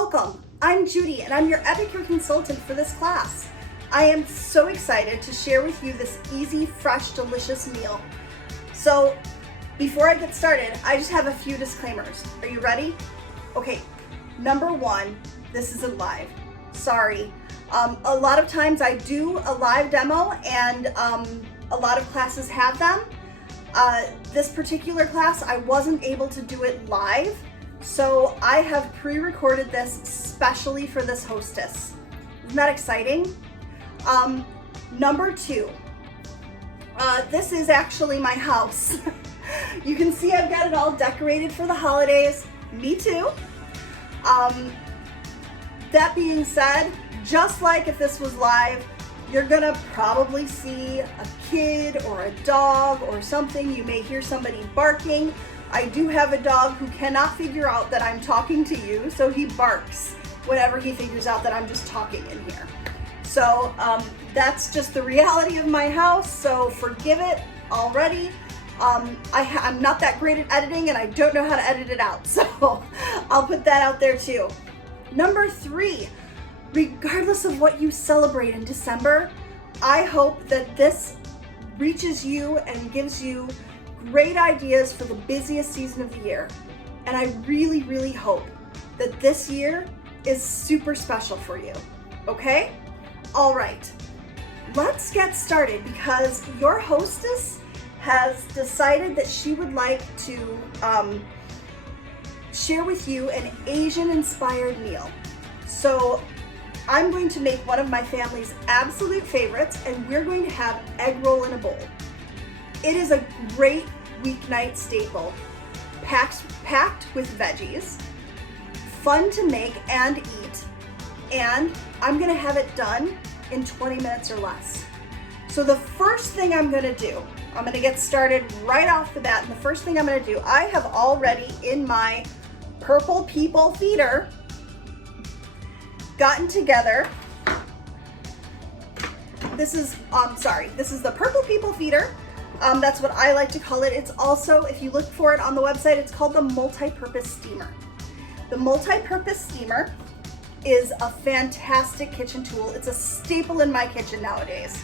Welcome, I'm Judy and I'm your Epicure consultant for this class. I am so excited to share with you this easy, fresh, delicious meal. So before I get started, I just have a few disclaimers. Are you ready? Okay, number one, this isn't live. Sorry. A lot of times I do a live demo and a lot of classes have them. This particular class, I wasn't able to do it live. So I have pre-recorded this specially for this hostess. Isn't that exciting? Number two, this is actually my house. You can see I've got it all decorated for the holidays. Me too. That being said, just like if this was live, you're gonna probably see a kid or a dog or something. You may hear somebody barking. I do have a dog who cannot figure out that I'm talking to you, so he barks whenever he figures out that I'm just talking in here. So that's just the reality of my house, so forgive it already. I'm not that great at editing and I don't know how to edit it out, so I'll put that out there too. Number three, regardless of what you celebrate in December, I hope that this reaches you and gives you great ideas for the busiest season of the year. And I really, really hope that this year is super special for you. Okay? All right, let's get started because your hostess has decided that she would like to share with you an Asian-inspired meal. So I'm going to make one of my family's absolute favorites, and we're going to have egg roll in a bowl. It is a great weeknight staple, packed with veggies, fun to make and eat, and I'm gonna have it done in 20 minutes or less. So the first thing I'm gonna do, I'm gonna get started right off the bat, and the first thing I'm gonna do, I have already in my Purple People feeder gotten together. This is the Purple People feeder. That's what I like to call it. It's also, if you look for it on the website, it's called the multi-purpose steamer. The multi-purpose steamer is a fantastic kitchen tool. It's a staple in my kitchen nowadays.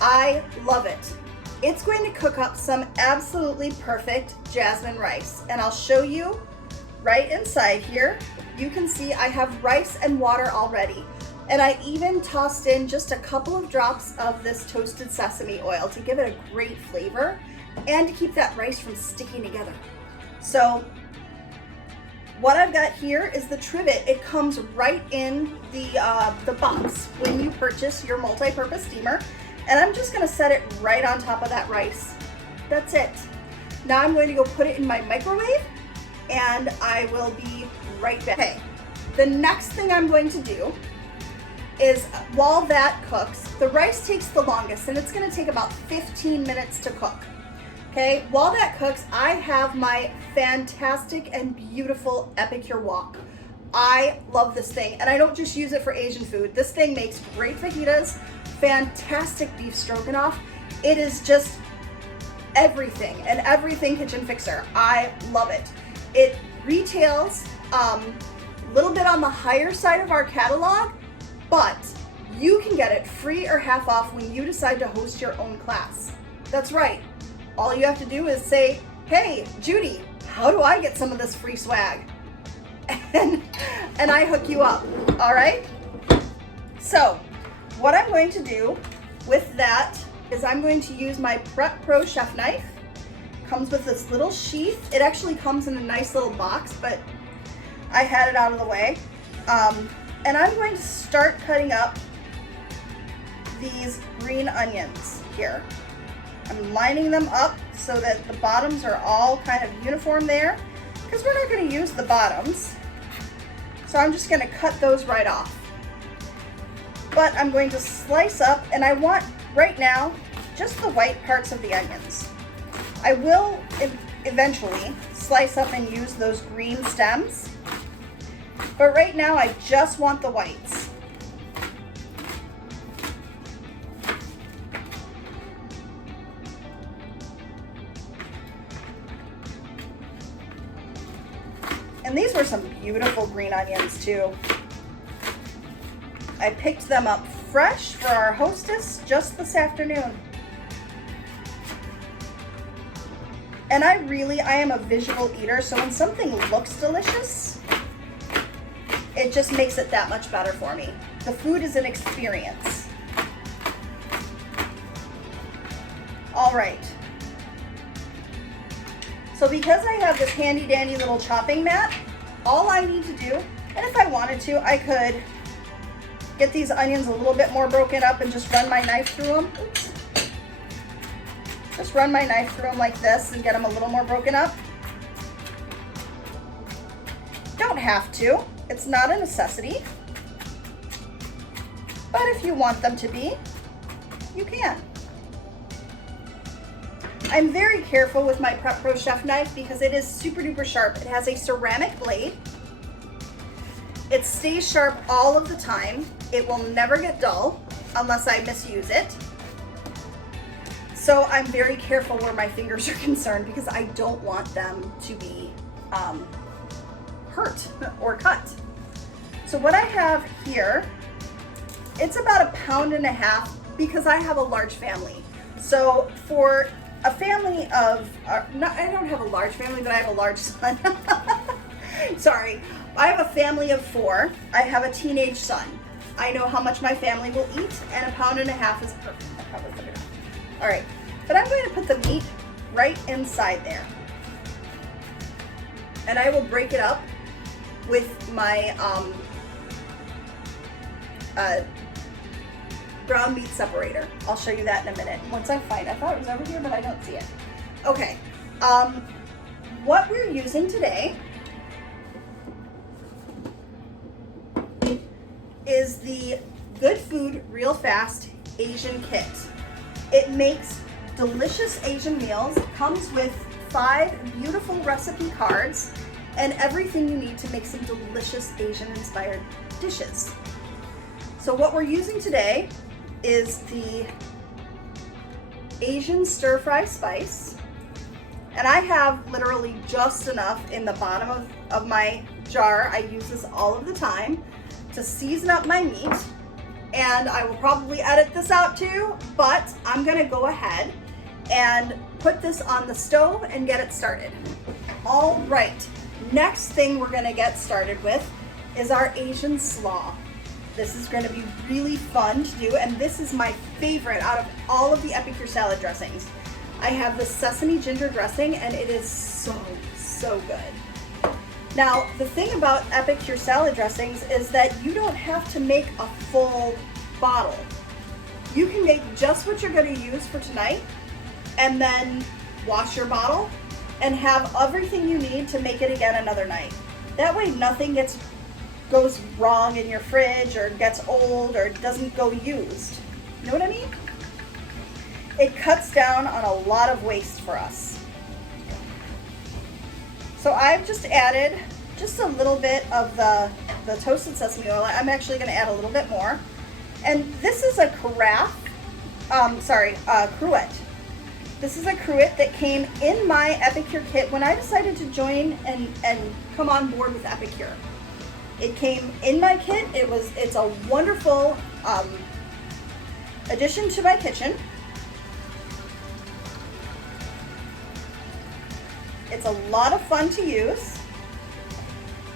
I love it. It's going to cook up some absolutely perfect jasmine rice, and I'll show you right inside here. You can see I have rice and water already. And I even tossed in just a couple of drops of this toasted sesame oil to give it a great flavor and to keep that rice from sticking together. So what I've got here is the trivet. It comes right in the box when you purchase your multi-purpose steamer. And I'm just gonna set it right on top of that rice. That's it. Now I'm going to go put it in my microwave and I will be right back. Okay, the next thing I'm going to do is while that cooks, the rice takes the longest and it's gonna take about 15 minutes to cook. Okay, while that cooks, I have my fantastic and beautiful Epicure wok. I love this thing, and I don't just use it for Asian food. This thing makes great fajitas, fantastic beef stroganoff. It is just everything, an everything kitchen fixer. I love it. It retails a little bit on the higher side of our catalog, but you can get it free or half off when you decide to host your own class. That's right. All you have to do is say, hey, Judy, how do I get some of this free swag? And I hook you up, all right? So what I'm going to do with that is I'm going to use my Prep Pro chef knife. Comes with this little sheath. It actually comes in a nice little box, but I had it out of the way. And I'm going to start cutting up these green onions here. I'm lining them up so that the bottoms are all kind of uniform there, because we're not going to use the bottoms. So I'm just going to cut those right off. But I'm going to slice up, and I want right now just the white parts of the onions. I will eventually slice up and use those green stems. But right now, I just want the whites. And these were some beautiful green onions too. I picked them up fresh for our hostess just this afternoon. And I am a visual eater, so when something looks delicious, it just makes it that much better for me. The food is an experience. All right. So because I have this handy dandy little chopping mat, all I need to do, and if I wanted to, I could get these onions a little bit more broken up and just run my knife through them. Oops. Just run my knife through them like this and get them a little more broken up. Don't have to. It's not a necessity. But if you want them to be, you can. I'm very careful with my Prep Pro Chef knife because it is super duper sharp. It has a ceramic blade. It stays sharp all of the time. It will never get dull unless I misuse it. So I'm very careful where my fingers are concerned because I don't want them to be hurt or cut. So what I have here, it's about 1.5 pounds because I have a large family. So for a family of, I don't have a large family, but I have a large son. Sorry, I have a family of 4. I have a teenage son. I know how much my family will eat, and 1.5 pounds is perfect. All right, but I'm going to put the meat right inside there. And I will break it up with my ground meat separator. I'll show you that in a minute. Once I find, I thought it was over here, but I don't see it. Okay, what we're using today is the Good Food Real Fast Asian Kit. It makes delicious Asian meals, comes with 5 beautiful recipe cards, and everything you need to make some delicious Asian inspired dishes. So what we're using today is the Asian stir fry spice, and I have literally just enough in the bottom of my jar. I use this all of the time to season up my meat, and I will probably edit this out too, but I'm gonna go ahead and put this on the stove and get it started. All right, next thing we're gonna get started with is our Asian slaw. This is gonna be really fun to do, and this is my favorite out of all of the Epicure salad dressings. I have the sesame ginger dressing, and it is so, so good. Now, the thing about Epicure salad dressings is that you don't have to make a full bottle. You can make just what you're going to use for tonight and then wash your bottle and have everything you need to make it again another night. That way nothing goes wrong in your fridge or gets old or doesn't go used. You know what I mean? It cuts down on a lot of waste for us. So I've just added just a little bit of the toasted sesame oil. I'm actually going to add a little bit more. And this is a cruet. This is a cruet that came in my Epicure kit when I decided to join and come on board with Epicure. It came in my kit. It's a wonderful addition to my kitchen. It's a lot of fun to use.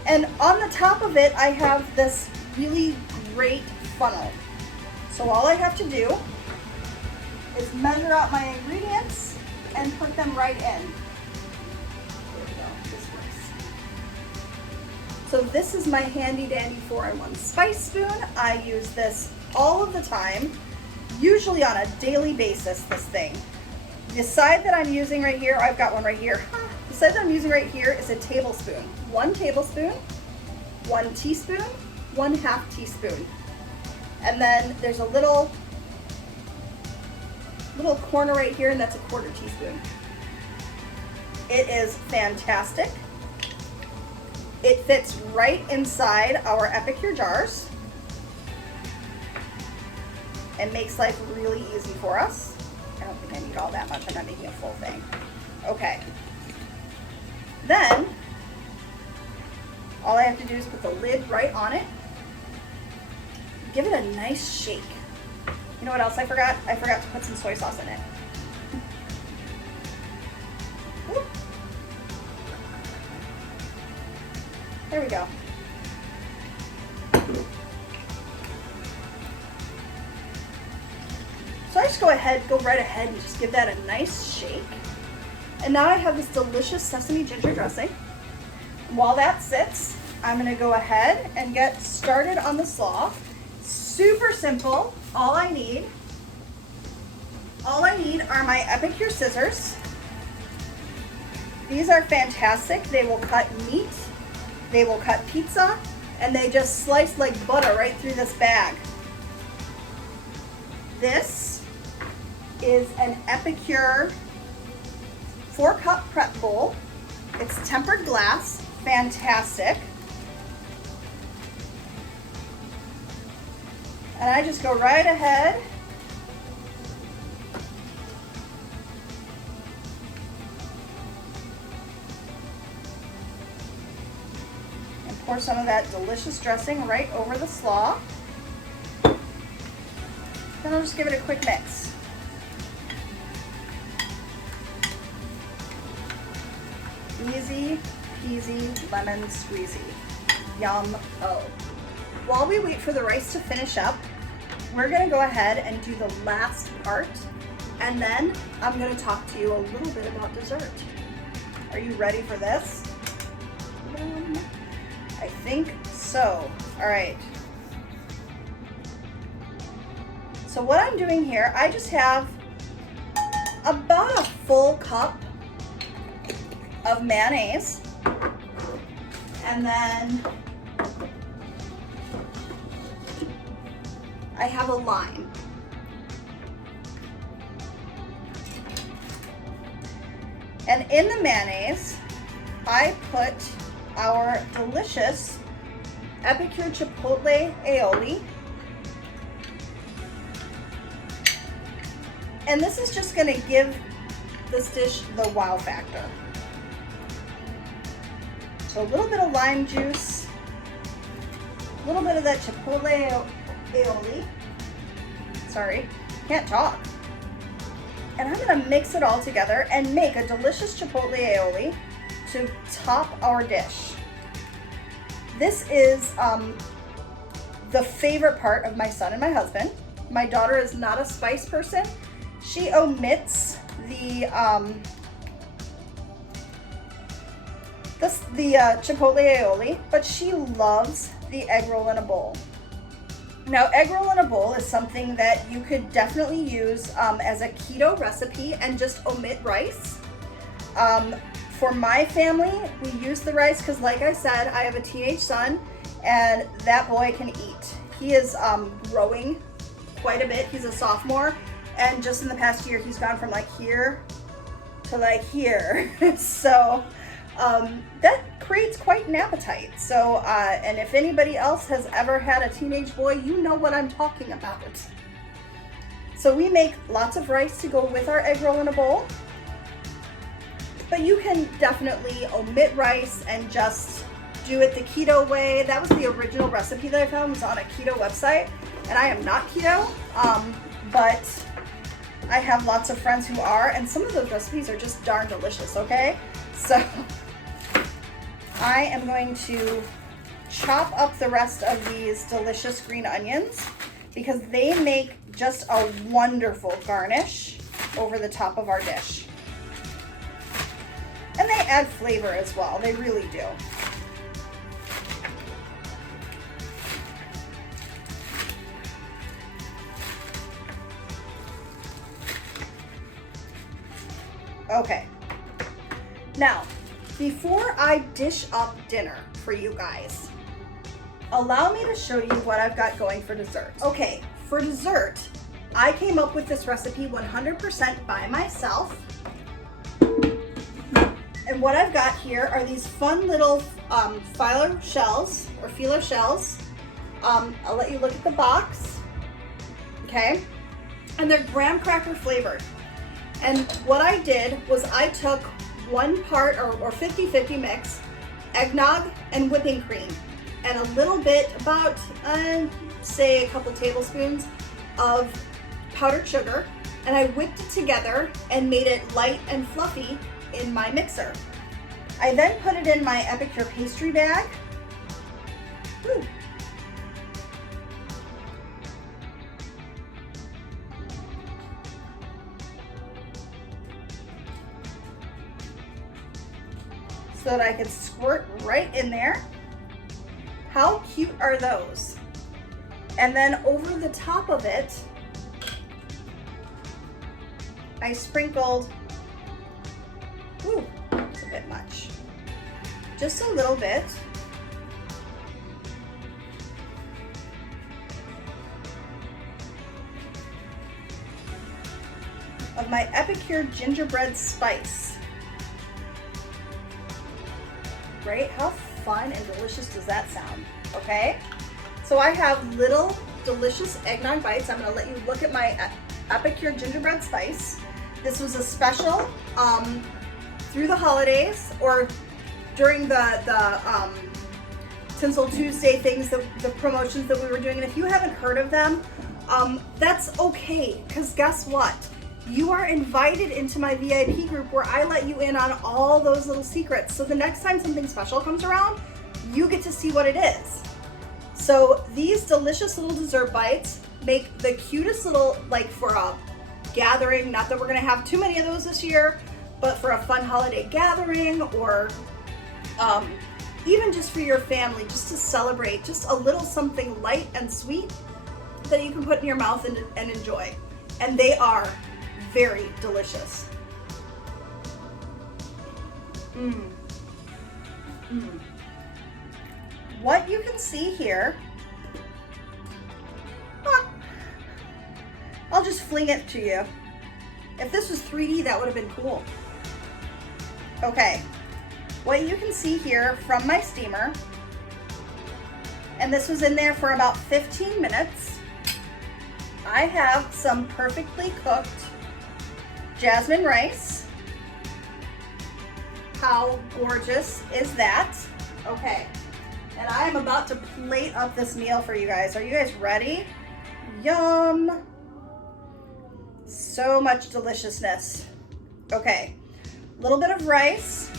And on the top of it, I have this really great funnel. So all I have to do is measure out my ingredients and put them right in. There we go, this works. So this is my handy dandy 4-in-1 spice spoon. I use this all of the time, usually on a daily basis, this thing. The side that I'm using right here, I've got one right here. The side that I'm using right here is a tablespoon. 1 tablespoon, 1 teaspoon, 1/2 teaspoon. And then there's a little corner right here, and that's a 1/4 teaspoon. It is fantastic. It fits right inside our Epicure jars and makes life really easy for us. I don't think I need all that much. I'm not making a full thing. Okay. Then, All I have to do is put the lid right on it. Give it a nice shake. You know what else I forgot? I forgot to put some soy sauce in it. Whoop. There we go. So I just go right ahead and just give that a nice shake. And now I have this delicious sesame ginger dressing. While that sits, I'm gonna go ahead and get started on the slaw. Super simple. All I need are my Epicure scissors. These are fantastic. They will cut meat, they will cut pizza, and they just slice like butter right through this bag. This is an Epicure 4-cup prep bowl. It's tempered glass, fantastic. And I just go right ahead and pour some of that delicious dressing right over the slaw. Then I'll just give it a quick mix. Easy peasy lemon squeezy. Yum-o. While we wait for the rice to finish up, we're gonna go ahead and do the last part, and then I'm gonna talk to you a little bit about dessert. Are you ready for this? I think so. All right. So what I'm doing here, I just have about a full cup of mayonnaise, and then I have a lime. And in the mayonnaise, I put our delicious Epicure Chipotle aioli. And this is just gonna give this dish the wow factor. So a little bit of lime juice, a little bit of that Chipotle aioli. Sorry, can't talk. And I'm gonna mix it all together and make a delicious Chipotle aioli to top our dish. This is the favorite part of my son and my husband. My daughter is not a spice person. She omits the Chipotle aioli, but she loves the egg roll in a bowl. Now, egg roll in a bowl is something that you could definitely use as a keto recipe and just omit rice. For my family, we use the rice because, like I said, I have a teenage son, and that boy can eat. He is growing quite a bit. He's a sophomore, and just in the past year, he's gone from like here to like here. So that creates quite an appetite. So, and if anybody else has ever had a teenage boy, you know what I'm talking about. So we make lots of rice to go with our egg roll in a bowl. But you can definitely omit rice and just do it the keto way. That was the original recipe that I found, was on a keto website. And I am not keto, but I have lots of friends who are, and some of those recipes are just darn delicious, okay? So I am going to chop up the rest of these delicious green onions because they make just a wonderful garnish over the top of our dish. And they add flavor as well, they really do. Okay, now, before I dish up dinner for you guys, allow me to show you what I've got going for dessert. Okay, for dessert, I came up with this recipe 100% by myself. And what I've got here are these fun little phyllo shells, or phyllo shells. I'll let you look at the box, okay? And they're graham cracker flavored. And what I did was I took 1 part or 50-50 mix eggnog and whipping cream, and a little bit, about say a couple tablespoons of powdered sugar, and I whipped it together and made it light and fluffy in my mixer. I then put it in my Epicure pastry bag. Woo. So that I can squirt right in there. How cute are those? And then over the top of it, I sprinkled, ooh, it's a bit much. Just a little bit. Of my Epicure gingerbread spice. Right? How fun and delicious does that sound? Okay? So I have little delicious eggnog bites. I'm gonna let you look at my Epicure gingerbread spice. This was a special through the holidays, or during the Tinsel Tuesday things, the promotions that we were doing. And if you haven't heard of them, that's okay, because guess what? You are invited into my VIP group where I let you in on all those little secrets. So the next time something special comes around, you get to see what it is. So these delicious little dessert bites make the cutest little, like for a gathering, not that we're gonna have too many of those this year, but for a fun holiday gathering, or even just for your family, just to celebrate, just a little something light and sweet that you can put in your mouth and enjoy. And they are very delicious. What you can see here, I'll just fling it to you. If this was 3D, that would have been cool. Okay, what you can see here from my steamer, and this was in there for about 15 minutes, I have some perfectly cooked jasmine rice. How gorgeous is that? Okay, and I am about to plate up this meal for you guys. Are you guys ready? Yum! So much deliciousness. Okay, a little bit of rice,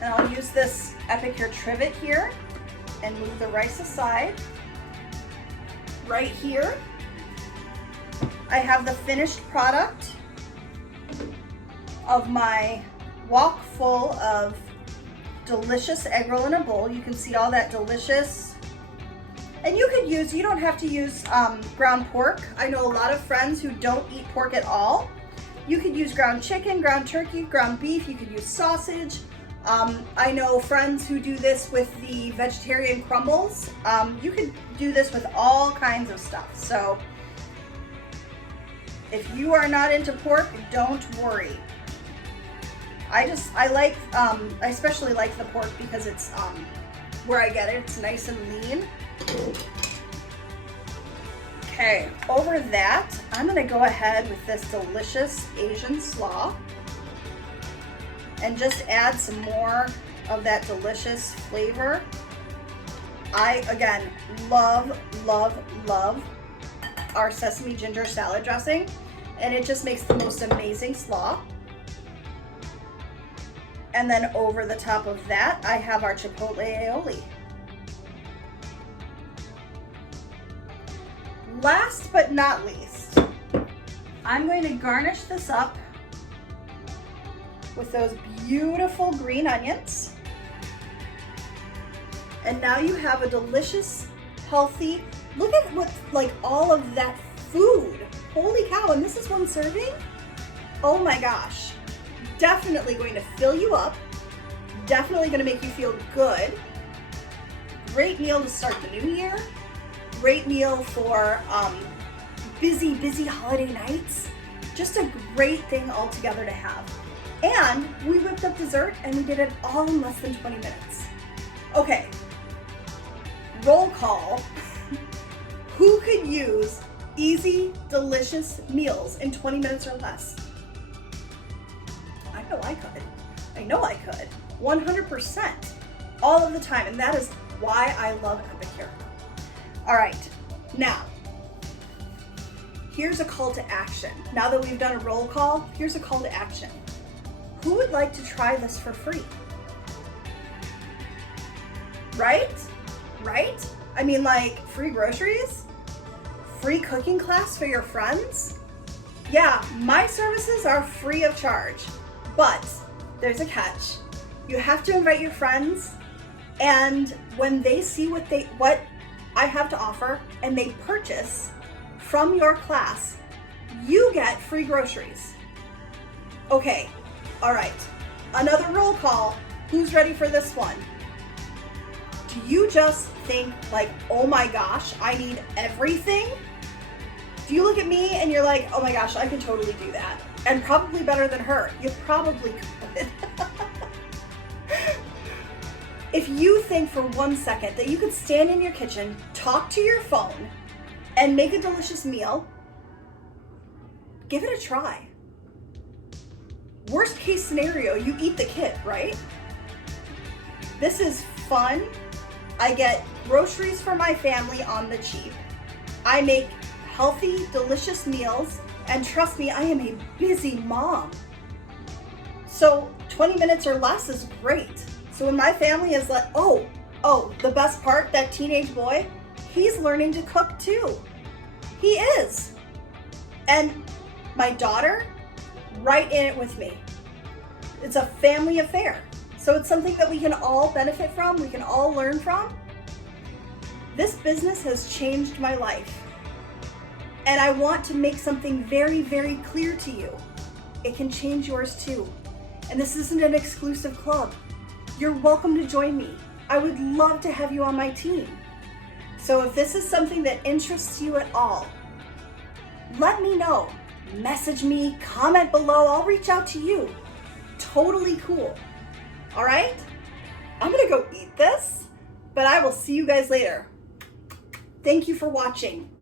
and I'll use this Epicure trivet here and move the rice aside. Right here, I have the finished product of my wok full of delicious egg roll in a bowl. You can see all that delicious, and you could use, you don't have to use ground pork. I know a lot of friends who don't eat pork at all. You could use ground chicken, ground turkey, ground beef. You could use sausage. I know friends who do this with the vegetarian crumbles. You could do this with all kinds of stuff. So if you are not into pork, don't worry. I especially like the pork because it's where I get it. It's nice and lean. Okay, over that, I'm gonna go ahead with this delicious Asian slaw and just add some more of that delicious flavor. I, again, love, love, love our sesame ginger salad dressing, and it just makes the most amazing slaw. And then over the top of that, I have our chipotle aioli. Last but not least, I'm going to garnish this up with those beautiful green onions. And now you have a delicious, healthy, look at what, like all of that food. Holy cow, and this is one serving? Oh my gosh. Definitely going to fill you up. Definitely going to make you feel good. Great meal to start the new year. Great meal for busy holiday nights. Just a great thing altogether to have. And we whipped up dessert and we did it all in less than 20 minutes. Okay, roll call. Who could use easy, delicious meals in 20 minutes or less? I know I could. I know I could. 100%, all of the time. And that is why I love Epicure. All right, now, here's a call to action. Now that we've done a roll call, here's a call to action. Who would like to try this for free? Right? Right? I mean, like, free groceries? Free cooking class for your friends? Yeah, my services are free of charge, but there's a catch. You have to invite your friends, and when they see what I have to offer and they purchase from your class, you get free groceries. Okay, all right, another roll call. Who's ready for this one? Do you just think like, oh my gosh, I need everything? Do you look at me and you're like, oh my gosh, I can totally do that? And probably better than her. You probably could. If you think for 1 second that you could stand in your kitchen, talk to your phone, and make a delicious meal, give it a try. Worst case scenario, you eat the kit, right? This is fun. I get groceries for my family on the cheap. I make healthy, delicious meals, and trust me, I am a busy mom. So 20 minutes or less is great. So when my family is like, oh, the best part, that teenage boy, he's learning to cook too. He is. And my daughter, right in it with me. It's a family affair. So it's something that we can all benefit from, we can all learn from. This business has changed my life. And I want to make something very, very clear to you. It can change yours too. And this isn't an exclusive club. You're welcome to join me. I would love to have you on my team. So if this is something that interests you at all, let me know. Message me, comment below, I'll reach out to you. Totally cool. All right? I'm gonna go eat this, but I will see you guys later. Thank you for watching.